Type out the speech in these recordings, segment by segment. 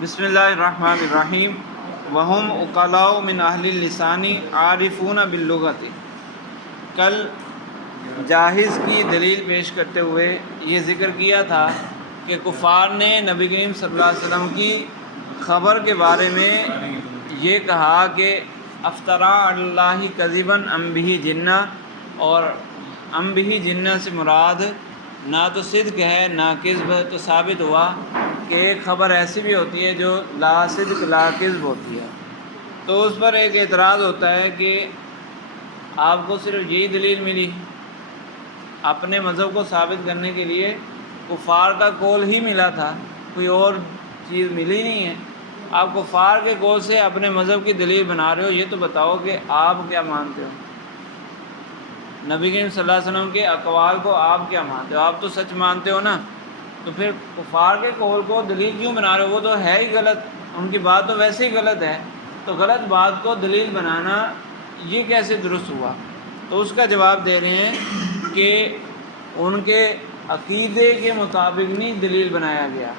بسم اللہ الرحمن الرحیم وہم عقلاء من اہل اللسان عارفون باللغت۔ کل جاہز کی دلیل پیش کرتے ہوئے یہ ذکر کیا تھا کہ کفار نے نبی کریم صلی اللہ علیہ وسلم کی خبر کے بارے میں یہ کہا کہ افطرا اللہ کذباً ام بہ جنہ، اور ام بہ جنہ سے مراد نہ تو صدق ہے نہ کذب، تو ثابت ہوا کہ ایک خبر ایسی بھی ہوتی ہے جو لا صدق لا کذب ہوتی ہے۔ تو اس پر ایک اعتراض ہوتا ہے کہ آپ کو صرف یہی دلیل ملی، اپنے مذہب کو ثابت کرنے کے لیے کفار کا قول ہی ملا تھا، کوئی اور چیز ملی نہیں ہے، آپ کفار کے قول سے اپنے مذہب کی دلیل بنا رہے ہو۔ یہ تو بتاؤ کہ آپ کیا مانتے ہو، نبی کریم صلی اللہ علیہ وسلم کے اقوال کو آپ کیا مانتے ہو؟ آپ تو سچ مانتے ہو نا، تو پھر کفار کے قول کو دلیل کیوں بنا رہے ہو؟ وہ تو ہے ہی غلط، ان کی بات تو ویسے ہی غلط ہے، تو غلط بات کو دلیل بنانا یہ کیسے درست ہوا؟ تو اس کا جواب دے رہے ہیں کہ ان کے عقیدے کے مطابق نہیں دلیل بنایا گیا،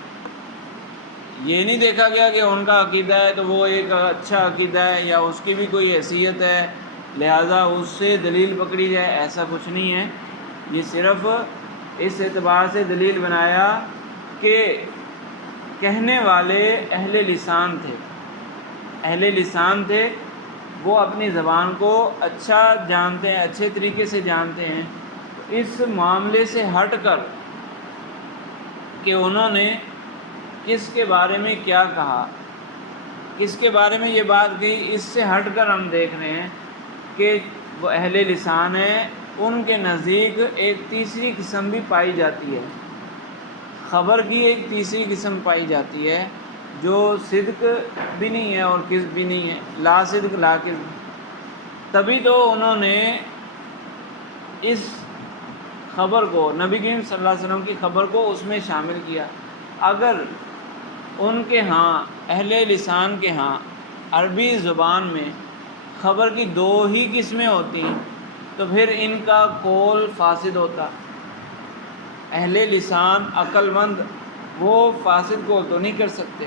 یہ نہیں دیکھا گیا کہ ان کا عقیدہ ہے تو وہ ایک اچھا عقیدہ ہے یا اس کی بھی کوئی حیثیت ہے لہذا اس سے دلیل پکڑی جائے، ایسا کچھ نہیں ہے۔ یہ صرف اس اعتبار سے دلیل بنایا کہ کہنے والے اہل لسان تھے، اہل لسان تھے، وہ اپنی زبان کو اچھا جانتے ہیں، اچھے طریقے سے جانتے ہیں۔ اس معاملے سے ہٹ کر کہ انہوں نے کس کے بارے میں کیا کہا، کس کے بارے میں یہ بات کی، اس سے ہٹ کر ہم دیکھ رہے ہیں کہ وہ اہل لسان ہیں، ان کے نزدیک ایک تیسری قسم بھی پائی جاتی ہے، خبر کی ایک تیسری قسم پائی جاتی ہے جو صدق بھی نہیں ہے اور کذب بھی نہیں ہے، لا صدق لا کذب۔ تبھی تو انہوں نے اس خبر کو، نبی کریم صلی اللہ علیہ وسلم کی خبر کو اس میں شامل کیا۔ اگر ان کے ہاں، اہل لسان کے ہاں عربی زبان میں خبر کی دو ہی قسمیں ہوتی ہیں تو پھر ان کا قول فاسد ہوتا۔ اہل لسان عقل مند وہ فاسد قول تو نہیں کر سکتے،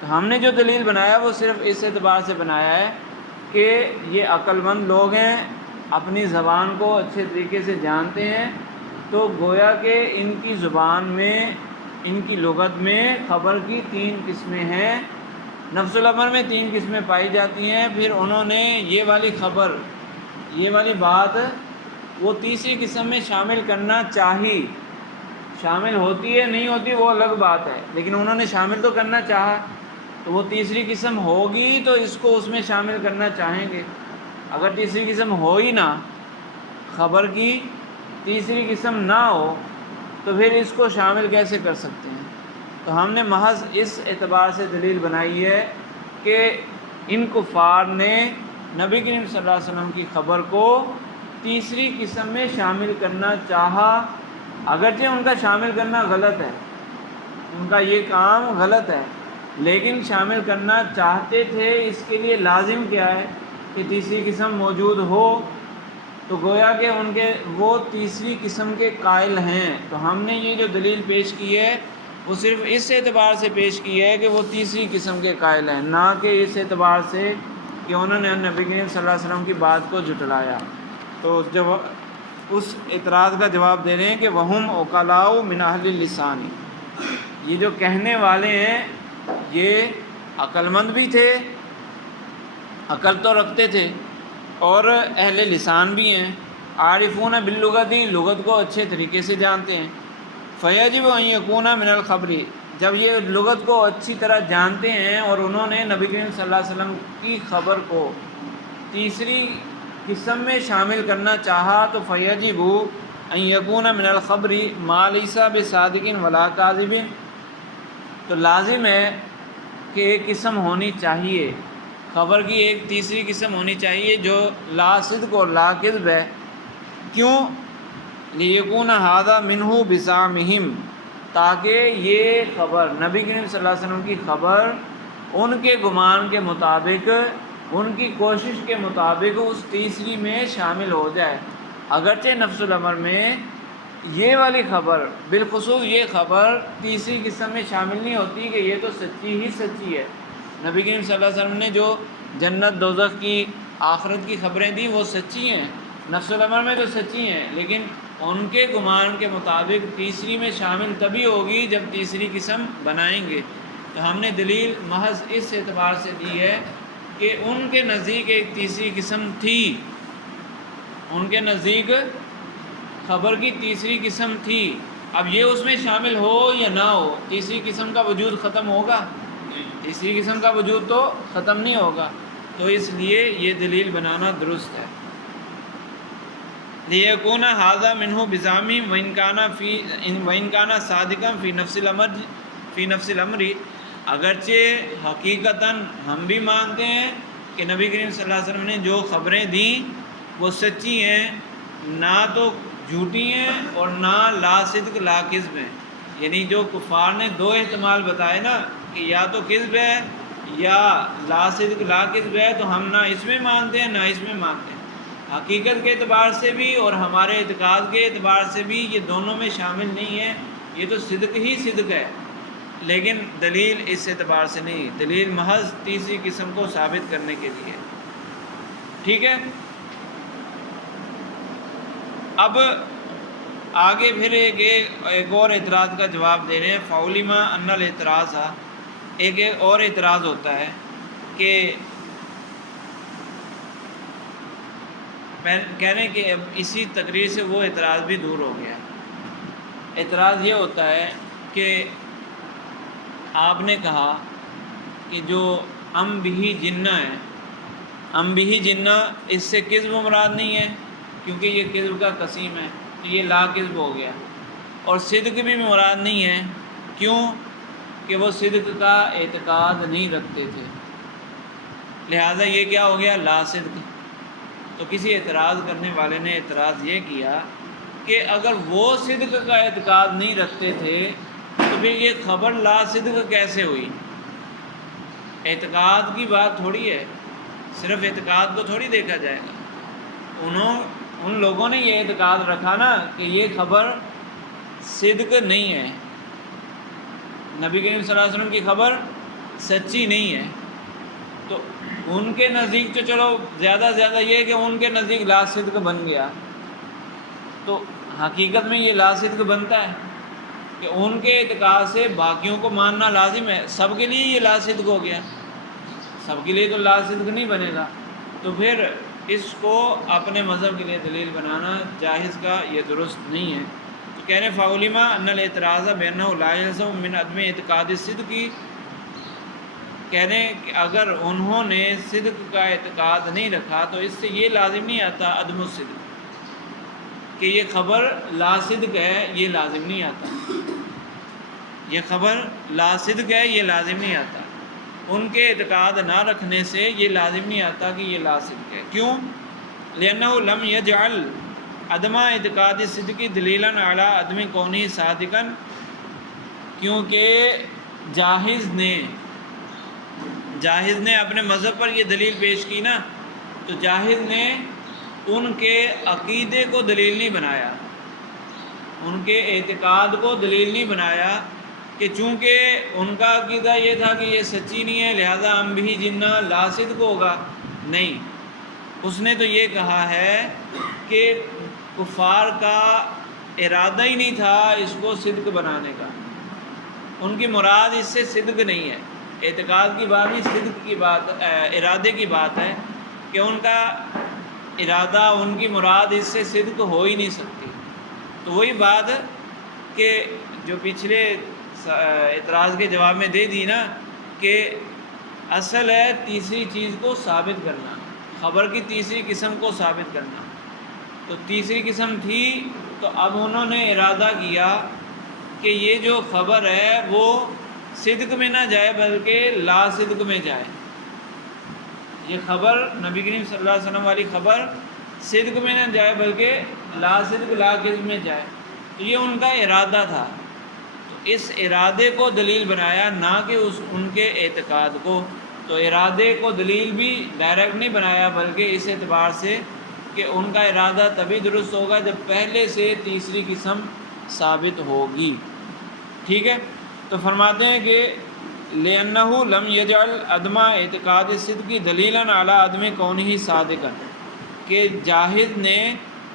تو ہم نے جو دلیل بنایا وہ صرف اس اعتبار سے بنایا ہے کہ یہ عقل مند لوگ ہیں، اپنی زبان کو اچھے طریقے سے جانتے ہیں، تو گویا کہ ان کی زبان میں، ان کی لغت میں خبر کی تین قسمیں ہیں، نفس الامر میں تین قسمیں پائی جاتی ہیں، پھر انہوں نے یہ والی خبر، یہ والی بات وہ تیسری قسم میں شامل کرنا چاہی، شامل ہوتی ہے نہیں ہوتی وہ الگ بات ہے، لیکن انہوں نے شامل تو کرنا چاہا، تو وہ تیسری قسم ہوگی تو اس کو اس میں شامل کرنا چاہیں گے۔ اگر تیسری قسم ہو ہی نہ، خبر کی تیسری قسم نہ ہو تو پھر اس کو شامل کیسے کر سکتے ہیں؟ تو ہم نے محض اس اعتبار سے دلیل بنائی ہے کہ ان کفار نے نبی کریم صلی اللہ علیہ وسلم کی خبر کو تیسری قسم میں شامل کرنا چاہا، اگرچہ ان کا شامل کرنا غلط ہے، ان کا یہ کام غلط ہے، لیکن شامل کرنا چاہتے تھے۔ اس کے لیے لازم کیا ہے کہ تیسری قسم موجود ہو، تو گویا کہ ان کے وہ تیسری قسم کے قائل ہیں۔ تو ہم نے یہ جو دلیل پیش کی ہے وہ صرف اس اعتبار سے پیش کی ہے کہ وہ تیسری قسم کے قائل ہیں، نہ کہ اس اعتبار سے کہ انہوں نے نبی کریم صلی اللہ علیہ وسلم کی بات کو جھٹلایا۔ تو جب اس اعتراض کا جواب دے رہے ہیں کہ وہم عقلاء من اہل اللسان، یہ جو کہنے والے ہیں یہ عقل مند بھی تھے، عقل تو رکھتے تھے، اور اہل لسان بھی ہیں، عارفون باللغت، لغت کو اچھے طریقے سے جانتے ہیں۔ فیجب ان یکون من الخبر، جب یہ لغت کو اچھی طرح جانتے ہیں اور انہوں نے نبی کریم صلی اللہ علیہ وسلم کی خبر کو تیسری قسم میں شامل کرنا چاہا، تو فیجب ان یکون من الخبر ما لیس بصادق ولا کاذب، تو لازم ہے کہ ایک قسم ہونی چاہیے، خبر کی ایک تیسری قسم ہونی چاہیے جو لا صدق اور لا کذب ہے۔ کیوں؟ لیکون ھذا منہ بزعمہم، تاکہ یہ خبر، نبی کریم صلی اللہ علیہ وسلم کی خبر، ان کے گمان کے مطابق، ان کی کوشش کے مطابق اس تیسری میں شامل ہو جائے، اگرچہ نفس الامر میں یہ والی خبر بالخصوص یہ خبر تیسری قسم میں شامل نہیں ہوتی کہ یہ تو سچی ہی سچی ہے۔ نبی کریم صلی اللہ علیہ وسلم نے جو جنت دوزخ کی آخرت کی خبریں دیں وہ سچی ہیں، نفس الامر میں تو سچی ہیں، لیکن ان کے گمان کے مطابق تیسری میں شامل تبھی ہوگی جب تیسری قسم بنائیں گے۔ تو ہم نے دلیل محض اس اعتبار سے دی ہے کہ ان کے نزدیک ایک تیسری قسم تھی، ان کے نزدیک خبر کی تیسری قسم تھی۔ اب یہ اس میں شامل ہو یا نہ ہو، تیسری قسم کا وجود ختم ہوگا؟ تیسری قسم کا وجود تو ختم نہیں ہوگا، تو اس لیے یہ دلیل بنانا درست ہے۔ لیکون ھذا منہ بزعمی وان کان صادقا فی نفس الامر، اگرچہ حقیقتاً ہم بھی مانتے ہیں کہ نبی کریم صلی اللہ علیہ وسلم نے جو خبریں دیں وہ سچی ہیں، نہ تو جھوٹی ہیں اور نہ لا صدق لا کذب ہیں۔ یعنی جو کفار نے دو احتمال بتائے نا کہ یا تو کذب ہے یا لا صدق لا کذب ہے، تو ہم نہ اس میں مانتے ہیں نہ اس میں مانتے ہیں۔ حقیقت کے اعتبار سے بھی اور ہمارے اعتقاد کے اعتبار سے بھی یہ دونوں میں شامل نہیں ہے، یہ تو صدق ہی صدق ہے، لیکن دلیل اس اعتبار سے نہیں، دلیل محض تیسری قسم کو ثابت کرنے کے لیے۔ ٹھیک ہے، اب آگے پھر ایک اور اعتراض کا جواب دے رہے ہیں۔ فعلما ان الاعتراض، ایک اور اعتراض ہوتا ہے کہ کہہ رہے ہیں کہ اب اسی تقریر سے وہ اعتراض بھی دور ہو گیا۔ اعتراض یہ ہوتا ہے کہ آپ نے کہا کہ جو ام بھی جنہ ہے، ام بھی جنہ، اس سے کذب مراد نہیں ہے کیونکہ یہ کذب کا قسیم ہے، تو یہ لا کذب ہو گیا، اور صدق بھی مراد نہیں ہے، کیوں کہ وہ صدق کا اعتقاد نہیں رکھتے تھے، لہٰذا یہ کیا ہو گیا؟ لا صدق۔ تو کسی اعتراض کرنے والے نے اعتراض یہ کیا کہ اگر وہ صدق کا اعتقاد نہیں رکھتے تھے تو پھر یہ خبر لا صدق کیسے ہوئی؟ اعتقاد کی بات تھوڑی ہے، صرف اعتقاد کو تھوڑی دیکھا جائے گا۔ ان لوگوں نے یہ اعتقاد رکھا نا کہ یہ خبر صدق نہیں ہے، نبی کریم صلی اللہ علیہ وسلم کی خبر سچی نہیں ہے، تو ان کے نزدیک تو چلو زیادہ سے زیادہ یہ کہ ان کے نزدیک لا صدق بن گیا، تو حقیقت میں یہ لا صدق بنتا ہے کہ ان کے اعتقاد سے باقیوں کو ماننا لازم ہے، سب کے لیے یہ لا صدق ہو گیا، سب کے لیے تو لا صدق نہیں بنے گا، تو پھر اس کو اپنے مذہب کے لیے دلیل بنانا جائز کا یہ درست نہیں ہے۔ تو کہہ رہے ہیں فعلما ان الاعتراض بانہ لا یلزم من عدم اعتقاد الصدق، کہہ رہے ہیں کہ اگر انہوں نے صدق کا اعتقاد نہیں رکھا تو اس سے یہ لازم نہیں آتا عدم الصدق کہ یہ خبر لا صدق ہے، یہ لازم نہیں آتا، یہ خبر لا صدق ہے یہ لازم نہیں آتا، ان کے اعتقاد نہ رکھنے سے یہ لازم نہیں آتا کہ یہ لا صدق ہے۔ کیوں؟ لأنہ لم یجعل عدم اعتقاد الصدق دلیلا علی عدم کونہ صادقا، کیونکہ جاہز نے اپنے مذہب پر یہ دلیل پیش کی نا، تو جاہز نے ان کے عقیدے کو دلیل نہیں بنایا، ان کے اعتقاد کو دلیل نہیں بنایا کہ چونکہ ان کا عقیدہ یہ تھا کہ یہ سچی نہیں ہے لہذا ہم بھی جنہ لا صدق ہوگا، نہیں، اس نے تو یہ کہا ہے کہ کفار کا ارادہ ہی نہیں تھا اس کو صدق بنانے کا، ان کی مراد اس سے صدق نہیں ہے، اعتقاد کی بات نہیں، صدق کی بات، ارادے کی بات ہے کہ ان کا ارادہ، ان کی مراد اس سے صدق ہو ہی نہیں سکتی۔ تو وہی بات کہ جو پچھلے اعتراض کے جواب میں دے دی نا کہ اصل ہے تیسری چیز کو ثابت کرنا، خبر کی تیسری قسم کو ثابت کرنا، تو تیسری قسم تھی، تو اب انہوں نے ارادہ کیا کہ یہ جو خبر ہے وہ صدق میں نہ جائے بلکہ لا صدق میں جائے، یہ خبر نبی کریم صلی اللہ علیہ وسلم والی خبر صدق میں نہ جائے بلکہ لا صدق لا کذب میں جائے، تو یہ ان کا ارادہ تھا، تو اس ارادے کو دلیل بنایا نہ کہ ان کے اعتقاد کو، تو ارادے کو دلیل بھی ڈائریکٹ نہیں بنایا بلکہ اس اعتبار سے کہ ان کا ارادہ تبھی درست ہوگا جب پہلے سے تیسری قسم ثابت ہوگی. ٹھیک ہے. تو فرماتے ہیں کہ لِأَنَّهُ لَمْ يَجْعَلْ عَدْمَ اعتقاد الصدق دلیلاً علی عدم کونہ صادقا، کہ جاہد نے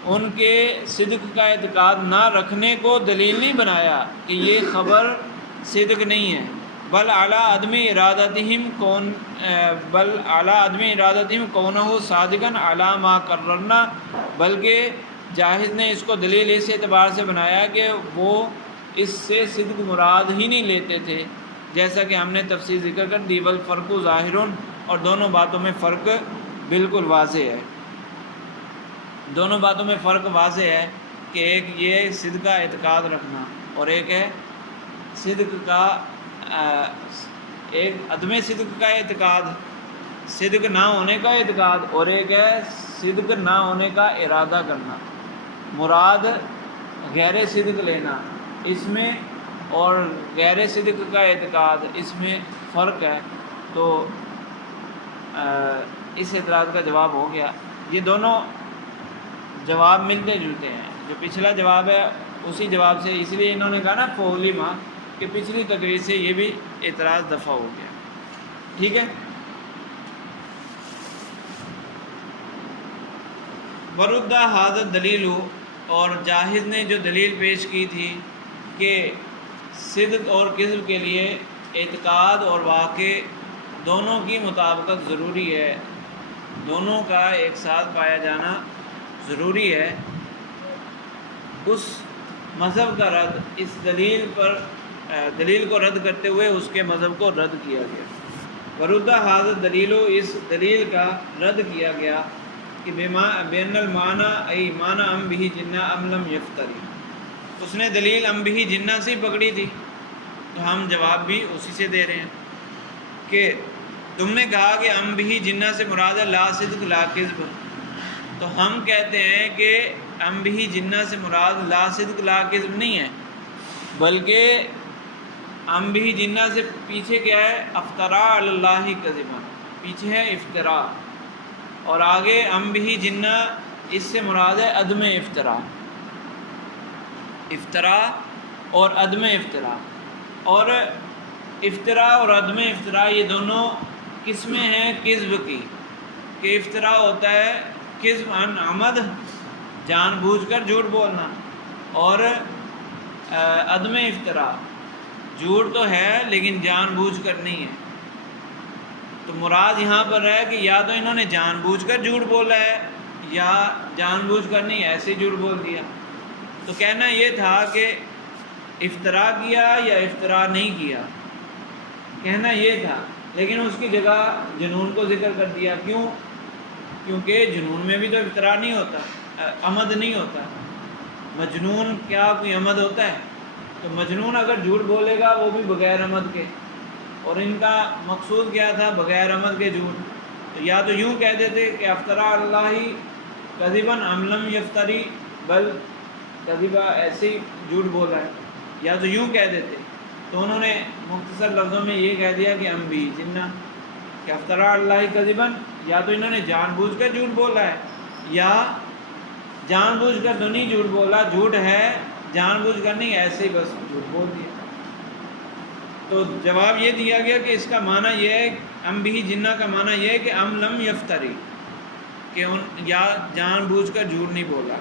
ان کے صدق کا اعتقاد نہ رکھنے کو دلیل نہیں بنایا کہ یہ خبر صدق نہیں ہے، بل علی عدم ارادتہم کونہ صادقا علی ما قررنا، بلکہ جاہد نے اس کو دلیل اس اعتبار سے بنایا کہ وہ اس سے صدق مراد ہی نہیں لیتے تھے، جیسا کہ ہم نے تفصیل ذکر کر دی. والفرق ظاہر، اور دونوں باتوں میں فرق بالکل واضح ہے. دونوں باتوں میں فرق واضح ہے کہ ایک یہ صدق کا اعتقاد رکھنا اور ایک ہے صدق کا ایک عدم صدق کا اعتقاد، صدق نہ ہونے کا اعتقاد، اور ایک ہے صدق نہ ہونے کا ارادہ کرنا، مراد غیر صدق لینا. اس میں اور غیر صدق کا اعتقاد اس میں فرق ہے. تو اس اعتراض کا جواب ہو گیا. یہ دونوں جواب ملتے جلتے ہیں. جو پچھلا جواب ہے اسی جواب سے، اس لیے انہوں نے کہا نا فولما، کہ پچھلی تقریر سے یہ بھی اعتراض دفع ہو گیا. ٹھیک ہے. ورد ھذا الدلیل، اور جاہد نے جو دلیل پیش کی تھی کہ صدق اور کذب کے لیے اعتقاد اور واقع دونوں کی مطابقت ضروری ہے، دونوں کا ایک ساتھ پایا جانا ضروری ہے، اس مذہب کا رد اس دلیل کو رد کرتے ہوئے اس کے مذہب کو رد کیا گیا. ورد ھذا الدلیل، اس دلیل کا رد کیا گیا کہ بین المعنی ای معنی ام بہ جنہ ام لم یفتری. اس نے دلیل ام بہ جنہ سے پکڑی تھی، تو ہم جواب بھی اسی سے دے رہے ہیں کہ تم نے کہا کہ ام بہ جنہ سے مراد ہے لا صدق لا کذب، تو ہم کہتے ہیں کہ ام بہ جنہ سے مراد لا صدق لا کذب نہیں ہے، بلکہ ام بہ جنہ سے پیچھے کیا ہے؟ افترا علی اللہ کذبا، پیچھے ہے افطرا، اور آگے ام بہ جنہ اس سے مراد ہے عدم افطرا، افطرا اور عدم افطرا. اور افطرا اور عدم افطرا یہ دونوں قسمیں ہیں کذب کی، کہ افطرا ہوتا ہے کذب عن عمد، جان بوجھ کر جھوٹ بولنا، اور عدم افطرا جھوٹ تو ہے لیکن جان بوجھ کر نہیں ہے. تو مراد یہاں پر ہے کہ یا تو انہوں نے جان بوجھ کر جھوٹ بولا ہے یا جان بوجھ کر نہیں، ایسے ہی جھوٹ بول دیا. تو کہنا یہ تھا کہ افطرا کیا یا افطرا نہیں کیا، کہنا یہ تھا، لیکن اس کی جگہ جنون کو ذکر کر دیا. کیوں؟ کیونکہ جنون میں بھی تو افطرا نہیں ہوتا، عمد نہیں ہوتا. مجنون کیا کوئی عمد ہوتا ہے؟ تو مجنون اگر جھوٹ بولے گا وہ بھی بغیر عمد کے، اور ان کا مقصود کیا تھا؟ بغیر عمد کے جھوٹ. تو یا تو یوں کہہ دیتے کہ افطرا اللہ کذباً ام لم یفتری، بل کذبا ایسے ہی جھوٹ بولا ہے، یا تو یوں کہہ دیتے. تو انہوں نے مختصر لفظوں میں یہ کہہ دیا کہ ام بہ جنہ، کہ افطرا اللہ کذباً، یا تو انہوں نے جان بوجھ کر جھوٹ بولا ہے یا جان بوجھ کر تو نہیں جھوٹ بولا، جھوٹ ہے جان بوجھ کر نہیں، ایسے ہی بس جھوٹ بول دیا. تو جواب یہ دیا گیا کہ اس کا معنی یہ ہے، ام بہ جنہ کا معنی یہ ہے کہ ام لم یفتری، کہ یا جان بوجھ کر جھوٹ نہیں بولا.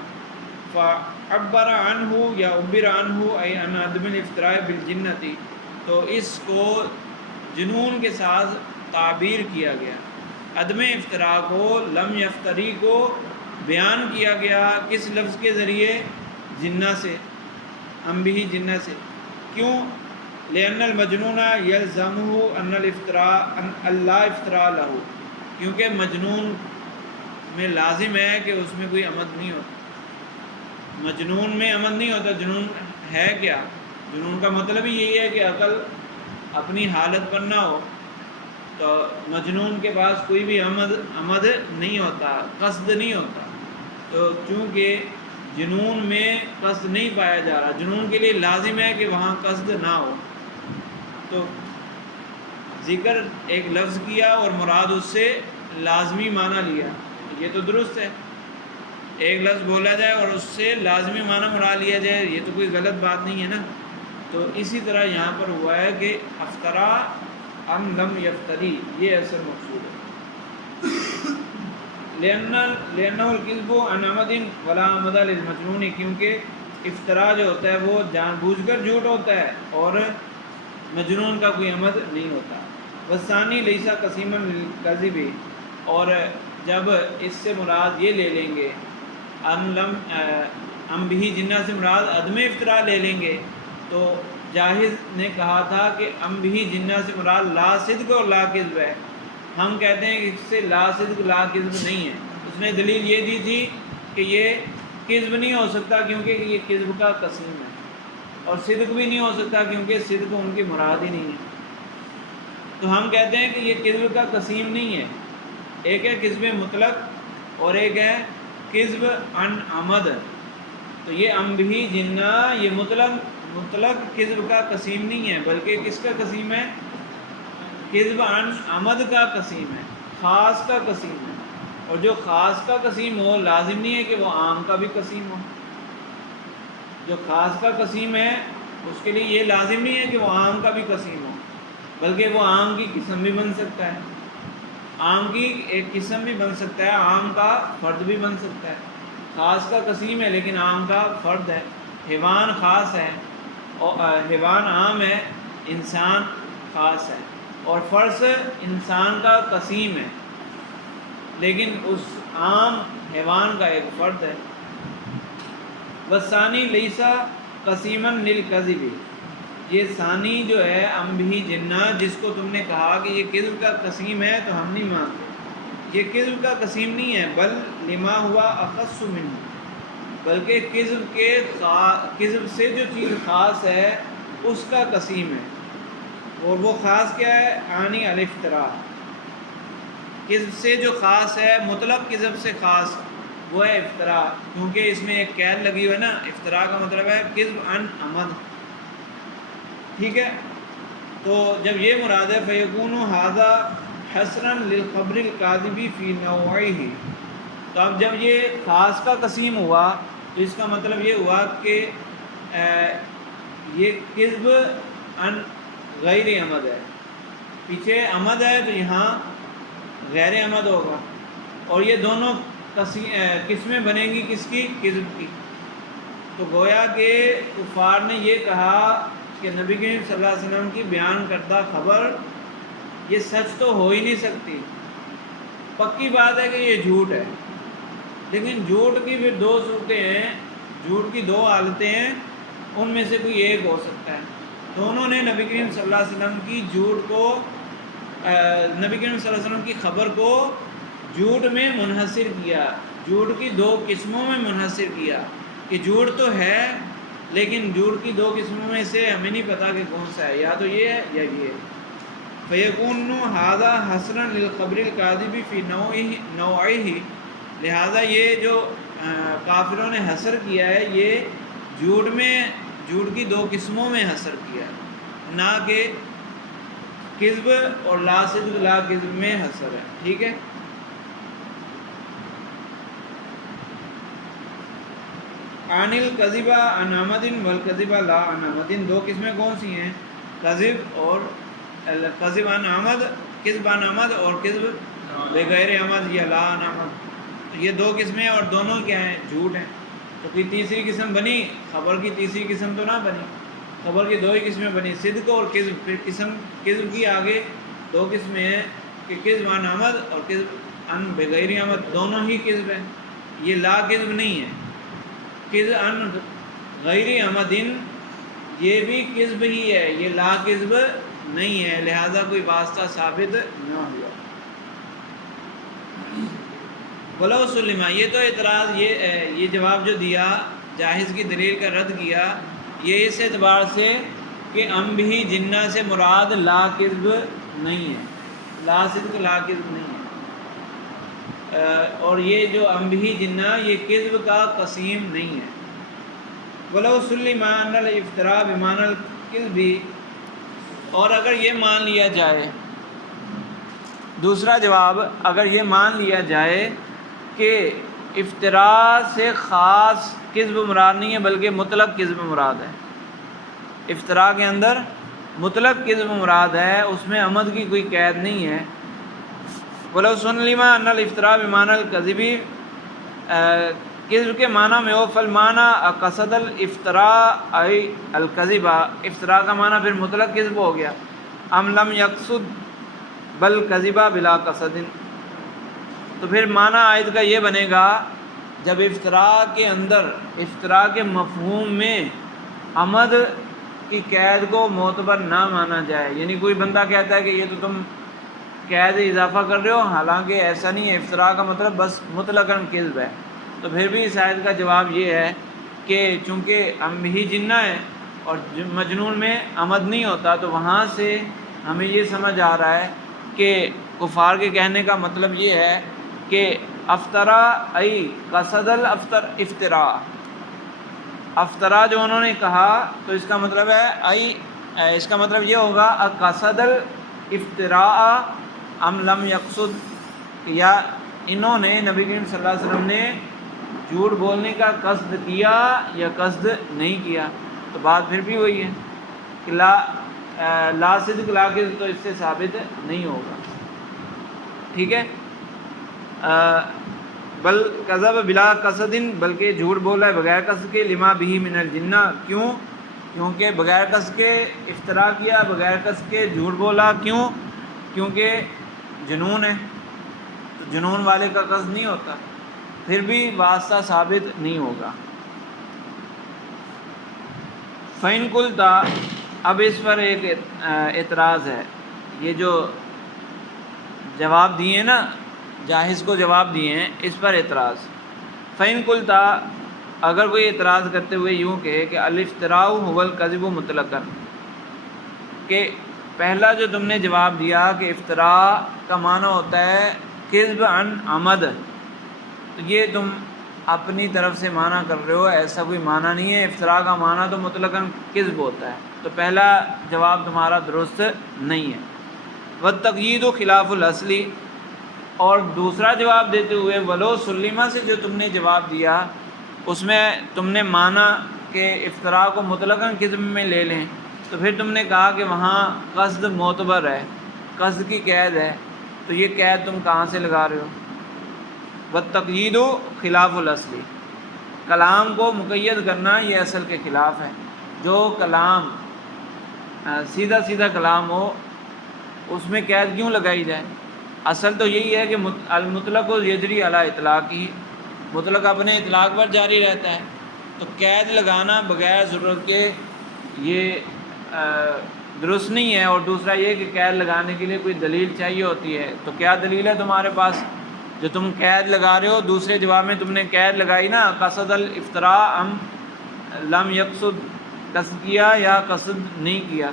فعبر عنہ یا عبر عنہ ای ان عدم الافتراء بالجنتی، تو اس کو جنون کے ساتھ تعبیر کیا گیا، عدم افطراء کو، لم یفتری کو بیان کیا گیا کس لفظ کے ذریعے؟ جنہ سے، ام بہ جنہ سے. کیوں؟ لأن المجنون یلزمہ ان الافتراء ان اللہ افطراء لہ، کیونکہ مجنون میں لازم ہے کہ اس میں کوئی عمد نہیں ہوتا. مجنون میں عمد نہیں ہوتا. جنون ہے کیا؟ جنون کا مطلب ہی یہی ہے کہ عقل اپنی حالت پر نہ ہو. تو مجنون کے پاس کوئی بھی عمد نہیں ہوتا، قصد نہیں ہوتا. تو چونکہ جنون میں قصد نہیں پایا جا رہا، جنون کے لیے لازم ہے کہ وہاں قصد نہ ہو. تو ذکر ایک لفظ کیا اور مراد اس سے لازمی معنی لیا، یہ تو درست ہے. ایک لفظ بولا جائے اور اس سے لازمی معنی مراد لیا جائے، یہ تو کوئی غلط بات نہیں ہے نا۔ تو اسی طرح یہاں پر ہوا ہے کہ افطرا ام لم یفتری، یہ اصل مقصود ہے۔ لأنه الكذب عن عمد ولا عمد للمجنون، کیونکہ افطرا جو ہوتا ہے وہ جان بوجھ کر جھوٹ ہوتا ہے اور مجنون کا کوئی عمد نہیں ہوتا۔ والثانی لیس قسیما للکذب، اور جب اس سے مراد یہ لے لیں گے ام بھی جنہ سے مراد عدم افطرا لے لیں گے، تو جاہز نے کہا تھا کہ ام بھی جنہ سے مراد لا صدق اور لا کذب ہے۔ ہم کہتے ہیں کہ اس سے لا صدق لا کذب نہیں ہے۔ اس نے دلیل یہ دی تھی کہ یہ کذب نہیں ہو سکتا کیونکہ یہ کذب کا قسیم ہے، اور صدق بھی نہیں ہو سکتا کیونکہ صدق ان کی مراد ہی نہیں ہے۔ تو ہم کہتے ہیں کہ یہ کذب کا قسیم نہیں ہے، ایک ہے کذب مطلق اور ایک ہے کذب عن عمد۔ تو یہ ام بھی جنہ یہ مطلق کذب کا قسیم نہیں ہے، بلکہ کس کا قسیم ہے؟ کذب عن عمد کا قسیم ہے، خاص کا قسیم ہے۔ اور جو خاص کا قسیم ہو لازم نہیں ہے کہ وہ عام کا بھی قسیم ہو۔ جو خاص کا قسیم ہے اس کے لیے یہ لازم نہیں ہے کہ وہ عام کا بھی قسیم ہو، بلکہ وہ عام کی قسم بھی بن سکتا ہے، عام کی ایک قسم بھی بن سکتا ہے، عام کا فرد بھی بن سکتا ہے۔ خاص کا قسیم ہے لیکن عام کا فرد ہے۔ حیوان خاص ہے اور حیوان عام ہے، انسان خاص ہے، اور فرس انسان کا قسیم ہے لیکن اس عام حیوان کا ایک فرد ہے۔ والثانی لیسا قسیما للکذب، یہ ثانی جو ہے ام بھی جنہ جس کو تم نے کہا کہ یہ کذب کا قسیم ہے تو ہم نہیں مانتے، یہ کذب کا قسیم نہیں ہے، بل لما ہوا اخص منہ، بلکہ کذب سے جو چیز خاص ہے اس کا قسیم ہے، اور وہ خاص کیا ہے؟ آنی الافتراء، کذب سے جو خاص ہے، مطلق کذب سے خاص وہ ہے افطرا، کیونکہ اس میں ایک قید لگی ہوئی ہے نا، افطرا کا مطلب ہے کذب عن عمد، ٹھیک ہے۔ تو جب یہ مراد ہے فیکون ھذا حصرا للخبر الکاذب فی نوعہ، تو اب جب یہ خاص کا قسیم ہوا تو اس کا مطلب یہ ہوا کہ یہ کذب عن غیر عمد ہے، پیچھے عمد ہے تو یہاں غیر عمد ہوگا، اور یہ دونوں قسمیں بنیں گی کس کی؟ کذب کی۔ تو گویا کہ کفار نے یہ کہا کہ نبی کریم صلی اللہ علیہ وسلم کی بیان کردہ خبر یہ سچ تو ہو ہی نہیں سکتی، پکی بات ہے کہ یہ جھوٹ ہے، لیکن جھوٹ کی پھر دو صورتیں ہیں، جھوٹ کی دو حالتیں ہیں، ان میں سے کوئی ایک ہو سکتا ہے۔ تو انہوں نے نبی کریم صلی اللہ علیہ وسلم کی جھوٹ کو نبی کریم صلی اللہ علیہ وسلم کی خبر کو جھوٹ میں منحصر کیا، جھوٹ کی دو قسموں میں منحصر کیا کہ جھوٹ تو ہے لیکن جھوٹ کی دو قسموں میں سے ہمیں نہیں پتہ کہ کون سا ہے، یا تو یہ ہے یا یہ ہے۔ فیکون ھذا حصرا للخبر الکاذب فی نوعہ، لہذا یہ جو کافروں نے حصر کیا ہے یہ جھوٹ کی دو قسموں میں حصر کیا ہے، نہ کہ کذب اور لا صدق لا کذب میں حصر ہے، ٹھیک ہے۔ عن الکذب عن عمد والکذب لا عن عمد، دو قسمیں کون سی ہیں؟ کذب اور کذب عن عمد، کذب عن عمد اور کذب بغیر عمد یا لا عن عمد، یہ دو قسمیں اور دونوں کیا ہیں؟ جھوٹ ہیں۔ تو کوئی تیسری قسم بنی؟ خبر کی تیسری قسم تو نہ بنی، خبر کی دو ہی قسمیں بنی، صدق اور کذب۔ پھر کذب کی آگے دو قسمیں ہیں کہ کذب عن عمد اور کذب عن بغیر عمد، دونوں ہی کذب ہیں، یہ لا کذب نہیں ہے۔ کذب عن غیر عمد یہ بھی کذب ہی ہے، یہ لا کذب نہیں ہے، لہذا کوئی واسطہ ثابت نہ ہوا۔ ولو سلم، یہ تو اعتراض یہ جواب جو دیا جاہز کی دلیل کا رد کیا، یہ اس اعتبار سے کہ ام بھی جنہ سے مراد لا کذب نہیں ہے، لا صدق لا کذب نہیں ہے، اور یہ جو ام بھی جنہ یہ کذب کا قسیم نہیں ہے۔ ولو سلم ان الافتراء بمعنى الکذب، اور اگر یہ مان لیا جائے، دوسرا جواب، اگر یہ مان لیا جائے کہ افطرا سے خاص کذب مراد نہیں ہے بلکہ مطلق کذب مراد ہے۔ افطرا کے اندر مطلق کذب مراد ہے، اس میں عمد کی کوئی قید نہیں ہے۔ وَلَوْ سُلِّمَ أَنَّ الْإِفْتِرَاءَ بِمَعْنَى الْكَذِبِ، کذب کے معنی میں ہو، فالمعنی قصد الافطراء ای الکذب، افطراء کا معنی پھر مطلق کذب ہو گیا۔ ام لم یقصد بل کذب بلا قصد، تو پھر معنی آیت کا یہ بنے گا جب افطراء کے اندر، افطراء کے مفہوم میں عمد کی قید کو معتبر نہ مانا جائے، یعنی کوئی بندہ کہتا ہے کہ یہ تو تم قید اضافہ کر رہے ہو، حالانکہ ایسا نہیں ہے، افطراء کا مطلب بس مطلقاً کذب ہے، تو پھر بھی اس آیت کا جواب یہ ہے کہ چونکہ ام ہی جنہ ہے اور مجنون میں عمد نہیں ہوتا، تو وہاں سے ہمیں یہ سمجھ آ رہا ہے کہ کفار کے کہنے کا مطلب یہ ہے کہ افطرا ای قصد الافطراء، افطرا جو انہوں نے کہا تو اس کا مطلب ہے اس کا مطلب یہ ہوگا قصد الافطراء ام لم یقصد، یا انہوں نے نبی کریم صلی اللہ علیہ وسلم نے جھوٹ بولنے کا قصد کیا یا قصد نہیں کیا، تو بات پھر بھی وہی ہے کہ لا صدق لا کذب، تو اس سے ثابت نہیں ہوگا، ٹھیک ہے۔ بل کذب بلا قصد، بلکہ جھوٹ بولا ہے بغیر قصد کے، لما بھی من الجنہ، کیونکہ بغیر قصد کے افطرا کیا، بغیر قصد کے جھوٹ بولا، کیونکہ جنون ہے، تو جنون والے کا قصد نہیں ہوتا، پھر بھی واسطہ ثابت نہیں ہوگا۔ فَإِن قُلْتَ، اب اس پر ایک اعتراض ہے، یہ جو جواب دیے ہیں نا، جاہز کو جواب دیے ہیں، اس پر اعتراض۔ فَإِن قُلْتَ، اگر کوئی اعتراض کرتے ہوئے یوں کہے کہ الافتراء هو الکذب مطلقاً، کہ پہلا جو تم نے جواب دیا کہ افطراء کا معنی ہوتا ہے کذب عن عمد، تو یہ تم اپنی طرف سے معنی کر رہے ہو، ایسا کوئی معنی نہیں ہے، افطراء کا معنی تو مطلقاً کذب ہوتا ہے، تو پہلا جواب تمہارا درست نہیں ہے۔ والتقیید خلاف الاصلی، اور دوسرا جواب دیتے ہوئے ولو سلمہ سے جو تم نے جواب دیا اس میں تم نے مانا کہ افطراء کو مطلقاً کذب میں لے لیں، تو پھر تم نے کہا کہ وہاں قصد معتبر ہے، قصد کی قید ہے، تو یہ قید تم کہاں سے لگا رہے ہو؟ والتقیید خلاف الاصلی، کلام کو مقید کرنا یہ اصل کے خلاف ہے۔ جو کلام سیدھا سیدھا کلام ہو اس میں قید کیوں لگائی جائے؟ اصل تو یہی ہے کہ المطلق یجری علی اطلاق ہی، مطلق اپنے اطلاق پر جاری رہتا ہے، تو قید لگانا بغیر ضرورت کے یہ درست نہیں ہے۔ اور دوسرا یہ کہ قید لگانے کے لیے کوئی دلیل چاہیے ہوتی ہے، تو کیا دلیل ہے تمہارے پاس جو تم قید لگا رہے ہو؟ دوسرے جواب میں تم نے قید لگائی نا، قصد الافطراء ام لم یقصد، قصد کیا یا قصد نہیں کیا،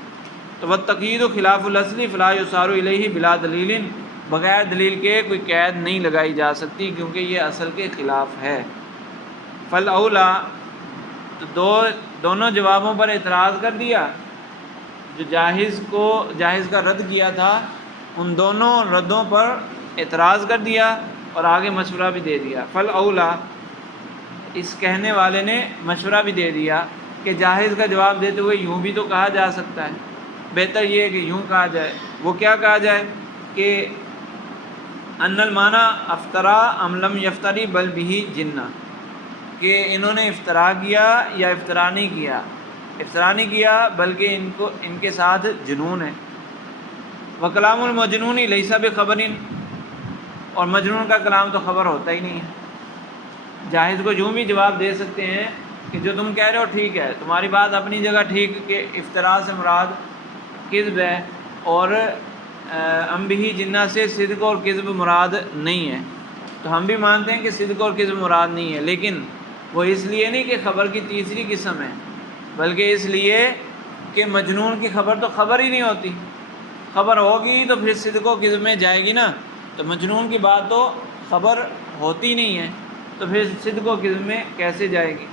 تو والتقیید خلاف الاصل فلا یصار الیہ بلا دلیل، بغیر دلیل کے کوئی قید نہیں لگائی جا سکتی کیونکہ یہ اصل کے خلاف ہے۔ فالاولیٰ، تو دونوں جوابوں پر اعتراض کر دیا، جو جاہز کا رد کیا تھا ان دونوں ردوں پر اعتراض کر دیا اور آگے مشورہ بھی دے دیا۔ فالاولیٰ، اس کہنے والے نے مشورہ بھی دے دیا کہ جاہز کا جواب دیتے ہوئے یوں بھی تو کہا جا سکتا ہے، بہتر یہ ہے کہ یوں کہا جائے۔ وہ کیا کہا جائے کہ ان المعنی افطرا ام لم یفتری بل بھی جنہ، کہ انہوں نے افطرا کیا یا افطرا نہیں کیا، افطرا نہیں کیا بلکہ ان کے ساتھ جنون ہے۔ وکلام المجنون لیس بخبر، اور مجنون کا کلام تو خبر ہوتا ہی نہیں ہے۔ جاہز کو یوں بھی جواب دے سکتے ہیں کہ جو تم کہہ رہے ہو ٹھیک ہے، تمہاری بات اپنی جگہ ٹھیک کہ افطرا سے مراد کذب ہے، اور انبہی جنہ سے صدق اور کذب مراد نہیں ہے، تو ہم بھی مانتے ہیں کہ صدق اور کذب مراد نہیں ہے، لیکن وہ اس لیے نہیں کہ خبر کی تیسری قسم ہے، بلکہ اس لیے کہ مجنون کی خبر تو خبر ہی نہیں ہوتی، خبر ہوگی تو پھر صدق و کذب میں جائے گی نا، تو مجنون کی بات تو خبر ہوتی نہیں ہے، تو پھر صدق و کذب میں کیسے جائے گی؟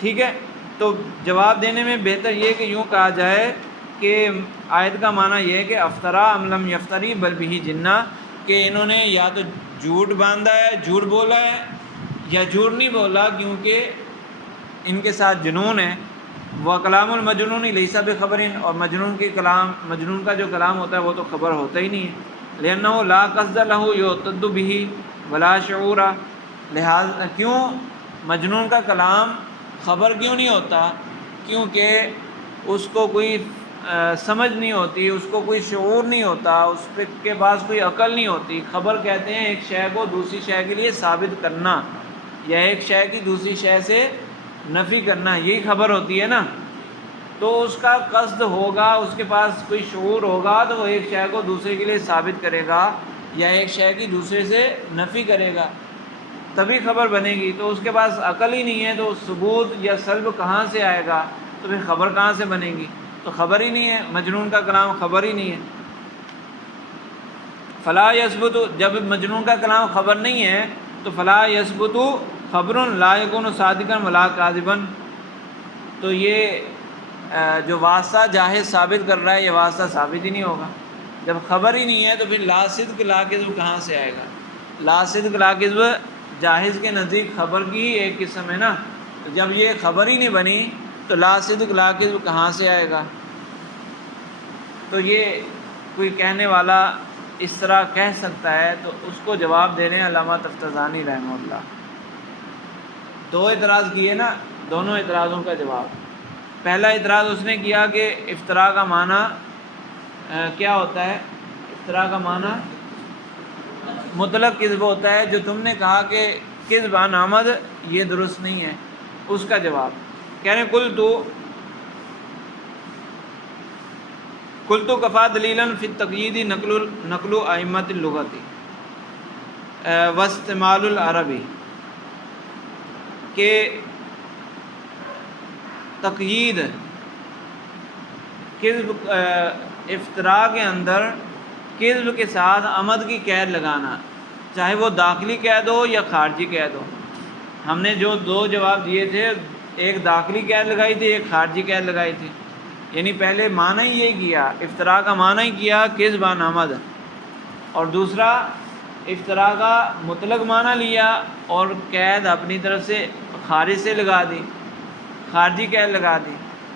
ٹھیک ہے، تو جواب دینے میں بہتر یہ کہ یوں کہا جائے کہ آیت کا معنی یہ ہے کہ افطرا ام لم یفتری بل بھی جنہ، کہ انہوں نے یا تو جھوٹ باندھا ہے، جھوٹ بولا ہے، یا جھوٹ نہیں بولا کیونکہ ان کے ساتھ جنون ہے۔ وہ کلام المجنون لیسا بخبر، اور مجنون کا جو کلام ہوتا ہے وہ تو خبر ہوتا ہی نہیں ہے۔ لأنه لا قصد له يعتد به ولا شعور، لہذا کیوں مجنون کا کلام خبر کیوں نہیں ہوتا؟ کیونکہ اس کو کوئی سمجھ نہیں ہوتی، اس کو کوئی شعور نہیں ہوتا، اس کے پاس کوئی عقل نہیں ہوتی۔ خبر کہتے ہیں ایک شے کو دوسری شے کے لیے ثابت کرنا، یا ایک شے کی دوسری شے سے نفی کرنا، یہی خبر ہوتی ہے نا۔ تو اس کا قصد ہوگا، اس کے پاس کوئی شعور ہوگا تو وہ ایک شے کو دوسرے کے لیے ثابت کرے گا، یا ایک شے کی دوسرے سے نفی کرے گا، تبھی خبر بنے گی۔ تو اس کے پاس عقل ہی نہیں ہے تو ثبوت یا سلب کہاں سے آئے گا؟ تو پھر خبر کہاں سے بنے گی؟ تو خبر ہی نہیں ہے، مجنون کا کلام خبر ہی نہیں ہے۔ فلا یثبت، جب مجنون کا کلام خبر نہیں ہے تو فلا یثبت خبر لا یکون صادقا ولا کاذبا، تو یہ جو واسطہ جاہز ثابت کر رہا ہے یہ واسطہ ثابت ہی نہیں ہوگا۔ جب خبر ہی نہیں ہے تو پھر لا صدق لا کذب کہاں سے آئے گا؟ لا صدق لا کذب جاہز کے نزدیک خبر کی ہی ایک قسم ہے نا، تو جب یہ خبر ہی نہیں بنی تو لا صدق لا کذب کہاں سے آئے گا؟ تو یہ کوئی کہنے والا اس طرح کہہ سکتا ہے تو اس کو جواب دے رہے ہیں علامہ تفتزانی رحمہ اللہ۔ دو اعتراض کیے نا، دونوں اعتراضوں کا جواب۔ پہلا اعتراض اس نے کیا کہ افتراء کا معنی کیا ہوتا ہے؟ افتراء کا معنی مطلق کذب ہوتا ہے۔ جو تم نے کہا کہ کذب عن عمد، یہ درست نہیں ہے۔ اس کا جواب کہہ رہے قلت کفا دلیلا فی التقیید نقل ائمۃ اللغۃ واستعمال العربی، کہ تقیید کذب افتراء کے اندر کذب کے ساتھ عمد کی قید لگانا، چاہے وہ داخلی قید ہو یا خارجی قید ہو۔ ہم نے جو دو جواب دیے تھے، ایک داخلی قید لگائی تھی، ایک خارجی قید لگائی تھی۔ یعنی پہلے معنی ہی یہی کیا، افتراء کا معنی ہی کیا کذب عن عمد، اور دوسرا افتراء کا مطلق معنی لیا اور قید اپنی طرف سے خارج سے لگا دی، خارجی قید لگا دی۔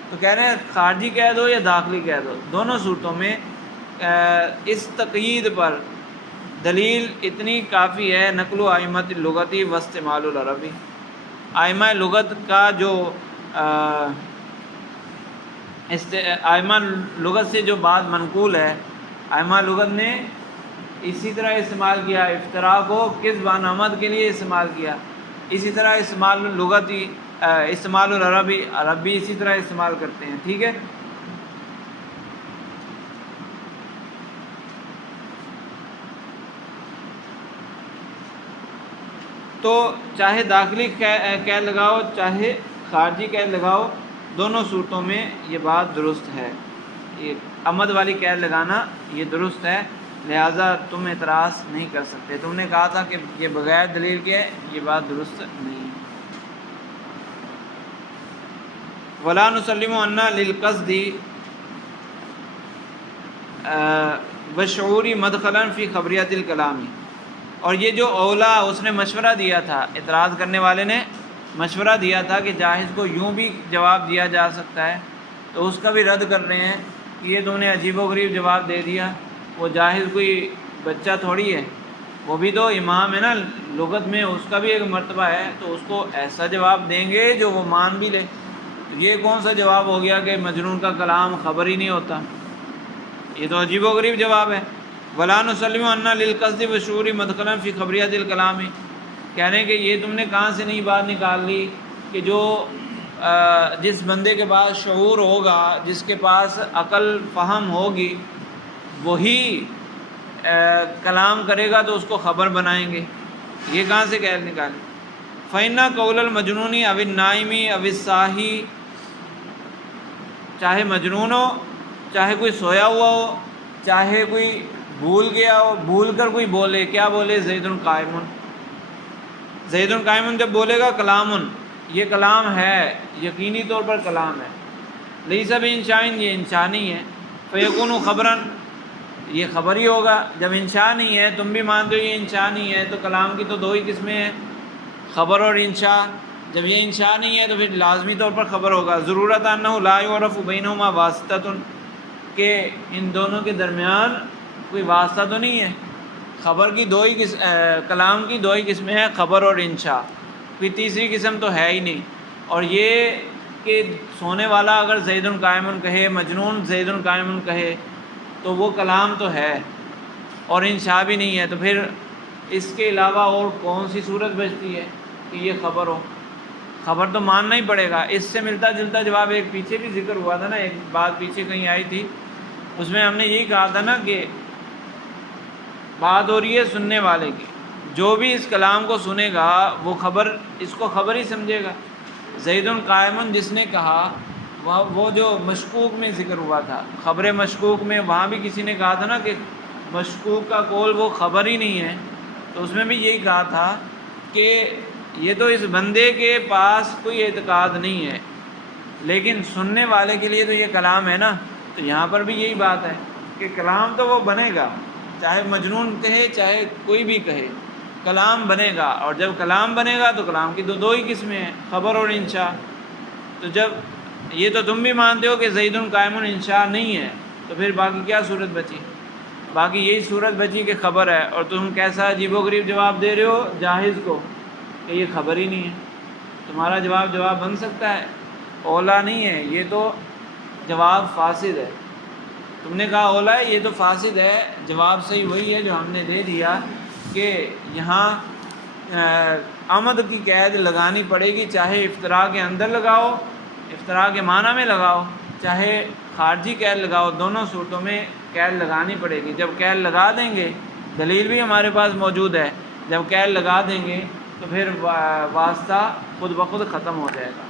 تو کہہ رہے ہیں خارجی قید ہو یا داخلی قید ہو، دونوں صورتوں میں اس تقیید پر دلیل اتنی کافی ہے، نقل ائمۃ اللغۃ واستعمال العربی، ائمہ لغت کا جو ائمہ لغت سے جو بات منقول ہے، ائمہ لغت نے اسی طرح استعمال کیا، افتراء کو کذب عن عمد کے لیے استعمال کیا، اسی طرح استعمال لغتی استعمال العربی، عربی اسی طرح استعمال کرتے ہیں۔ ٹھیک ہے، تو چاہے داخلی قید لگاؤ چاہے خارجی قید لگاؤ، دونوں صورتوں میں یہ بات درست ہے، یہ عمد والی قید لگانا یہ درست ہے، لہٰذا تم اعتراض نہیں کر سکتے۔ تم نے کہا تھا کہ یہ بغیر دلیل کے یہ بات درست نہیں ہے۔ ولا نسلم ان للقصد وشعوری مدخلا فی خبریت الکلامی، اور یہ جو اولا اس نے مشورہ دیا تھا، اعتراض کرنے والے نے مشورہ دیا تھا کہ جاہز کو یوں بھی جواب دیا جا سکتا ہے، تو اس کا بھی رد کر رہے ہیں کہ یہ تم نے عجیب و غریب جواب دے دیا، وہ جاہز کوئی بچہ تھوڑی ہے، وہ بھی تو امام ہے نا لغت میں، اس کا بھی ایک مرتبہ ہے، تو اس کو ایسا جواب دیں گے جو وہ مان بھی لے۔ یہ کون سا جواب ہو گیا کہ مجنون کا کلام خبر ہی نہیں ہوتا؟ یہ تو عجیب و غریب جواب ہے۔ ولا نسلم ان للقصد وشعور مدخلا فی خبریت الکلام، کہہ رہے ہیں کہ یہ تم نے کہاں سے نہیں بات نکال لی کہ جو جس بندے کے پاس شعور ہوگا، جس کے پاس عقل فہم ہوگی، وہی کلام کرے گا تو اس کو خبر بنائیں گے، یہ کہاں سے قید نکالی؟ فَإِنَّ قَوْلَ الْمَجْنُونِ أَوِ النَّائِمِ أَوِ السَّاهِي، چاہے مجنون ہو، چاہے کوئی سویا ہوا ہو، چاہے کوئی بھول گیا ہو، بھول کر کوئی بولے، کیا بولے؟ زید قائم، زید قائم جب بولے گا کلام، یہ کلام ہے، یقینی طور پر کلام ہے، لیس بِإِنشَاءٍ، یہ انشاء نہیں ہے، فَيَكُونُ خبراً، یہ خبر ہی ہوگا. جب انشاء نہیں ہے، تم بھی مانتے ہو یہ انشاء نہیں ہے، تو کلام کی تو دو ہی قسمیں ہیں، خبر اور انشاء. جب یہ انشاء نہیں ہے تو پھر لازمی طور پر خبر ہوگا. ضرورت انہ لا یعرف بینہما واسطۃ، کہ ان دونوں کے درمیان کوئی واسطہ تو نہیں ہے. خبر کی دو ہی کلام کی دو ہی قسمیں ہیں، خبر اور انشاء، کوئی تیسری قسم تو ہے ہی نہیں. اور یہ کہ سونے والا اگر زید قائم کہے، مجنون زید قائم کہے تو وہ کلام تو ہے اور انشاء بھی نہیں ہے. تو پھر اس کے علاوہ اور کون سی صورت بچتی ہے کہ یہ خبر ہو؟ خبر تو ماننا ہی پڑے گا. اس سے ملتا جلتا جواب ایک پیچھے بھی ذکر ہوا تھا نا، ایک بات پیچھے کہیں آئی تھی، اس میں ہم نے یہی کہا تھا نا کہ بات ہو رہی ہے سننے والے کی. جو بھی اس کلام کو سنے گا وہ خبر، اس کو خبر ہی سمجھے گا. زید قائم جس نے کہا، وہ جو مشکوک میں ذکر ہوا تھا، خبر مشکوک میں، وہاں بھی کسی نے کہا تھا نا کہ مشکوک کا قول وہ خبر ہی نہیں ہے. تو اس میں بھی یہی کہا تھا کہ یہ تو اس بندے کے پاس کوئی اعتقاد نہیں ہے، لیکن سننے والے کے لیے تو یہ کلام ہے نا. تو یہاں پر بھی یہی بات ہے کہ کلام تو وہ بنے گا، چاہے مجنون کہے چاہے کوئی بھی کہے، کلام بنے گا. اور جب کلام بنے گا تو کلام کی دو ہی قسمیں ہیں، خبر اور انشاء. تو جب یہ تو تم بھی مانتے ہو کہ زید قائم انشاء نہیں ہے، تو پھر باقی کیا صورت بچی؟ باقی یہی صورت بچی کہ خبر ہے. اور تم کیسا عجیب و غریب جواب دے رہے ہو جاہز کو کہ یہ خبر ہی نہیں ہے. تمہارا جواب بن سکتا ہے، اولا نہیں ہے، یہ تو جواب فاسد ہے. تم نے کہا اولا ہے، یہ تو فاسد ہے. جواب صحیح وہی ہے جو ہم نے دے دیا کہ یہاں عمد کی قید لگانی پڑے گی، چاہے افتراء کے اندر لگاؤ، افتراء کے معنی میں لگاؤ، چاہے خارجی قید لگاؤ، دونوں صورتوں میں قید لگانی پڑے گی. جب قید لگا دیں گے، دلیل بھی ہمارے پاس موجود ہے، جب قید لگا دیں گے تو پھر واسطہ خود بخود ختم ہو جائے گا.